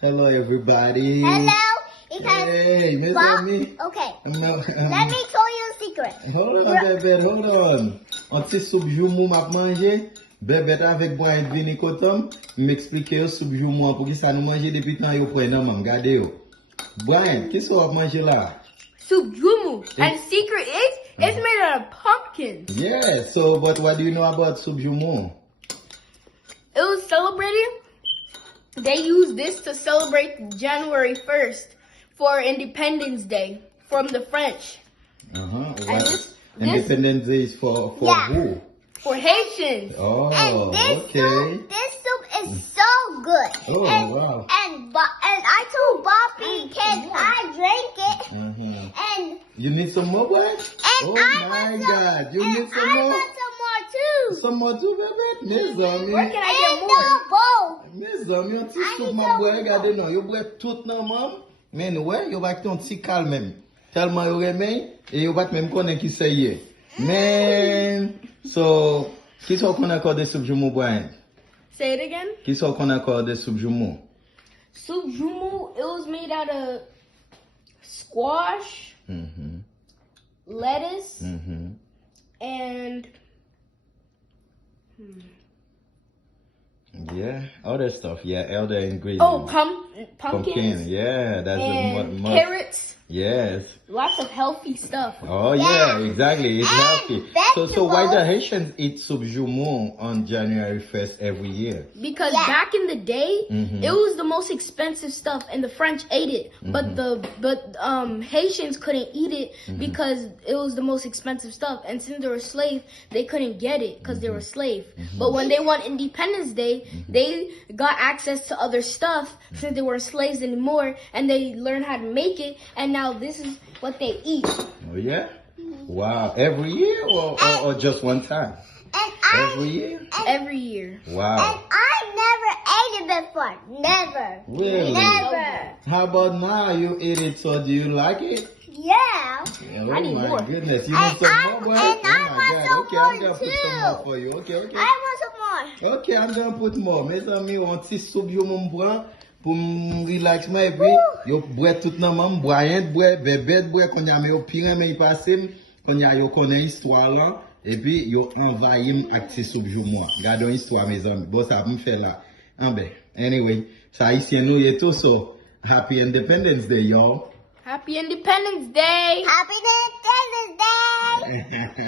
Hello, everybody. Hello. Hey, Miss Bob. Amy. Okay. No, Let me tell you a secret. Hold on, bébé, hold on. Un petit soupe joumou m'a mangé. Bébé avec Brian vini kotom. M'explique yo soupe joumou pour qui ça nous manger depuis temps yo prend nan man. Gade yo. Brian, qu'est-ce qu'on va manger là? Soup jumu. And the secret is, it's made out of pumpkins. Yeah, so but what do you know about soupe joumou? It was celebrated. They used this to celebrate January 1st for Independence Day from the French. Uh-huh. And this Independence Day is for Yeah. who? for Haitians. Oh, And this okay. soup is so good. Oh, and, wow. And I told Bobby, can I drink it? Uh-huh. And You need some more, boy? Oh I my want God, you need some I more? want some more too. Some more too, baby? Miss Where Zombie. can I And get more? the bowl. Miss Zombie, yon ti I soup need ma some boy, more. regardez non. Yo boy tout nan, mam. Men, ouais, yo bak ton ti kal même. Tellement yo remey, et yo bak même konnen ki se ye. Man, so, ki so kon akor de soup joumou, Brian? Say it again. Ki so kon akor de soup joumou? Soup jumu, it was made out of squash, Mm-hmm. lettuce, Mm-hmm. and Yeah, other stuff. Yeah, other ingredients. pumpkins, Pumpkin. Yeah, that's and a carrots. Yes. Lots of healthy stuff. Oh yeah, exactly. It's And healthy. So why the vegetables. Haitians eat soup joumou on January 1st every year? Because Yeah. back in the day, Mhm. it was the most expensive stuff, and the French ate it. But Haitians couldn't eat it because it was the most expensive stuff. And since they were slave, they couldn't get it because they were slave. But when they won Independence Day, they got access to other stuff since they weren't slaves anymore, and they learned how to make it. And now this is what they eat. Oh yeah? Wow. Every year or just one time? And Every year? Every year. Wow. I never ate it before. Never. Really? Never. How about now you eat it, so do you like it? Yeah. Oh I need my more. goodness. You And need some I- more, boy? and Oh I my want God. some Okay, I'm more gonna put some too. more for you. Okay, okay. I want some more. Ok, I'm gonna put more. Mes amis, on ti soup yo moun pran pou m relax mwen epi yo bwe tout nan man, Brian bwe, bébé bwe, kon ya me yo pi reme yi pase m, kon ya yo konen histwa lan, epi yo envahim ak ti soup jou mwa. Gardons histwa mes amis. Bon sa pou m fe la. Anbe, anyway, sa Haitien nou ye tou so. Happy Independence Day, y'all. Happy Independence Day! Happy Independence Day.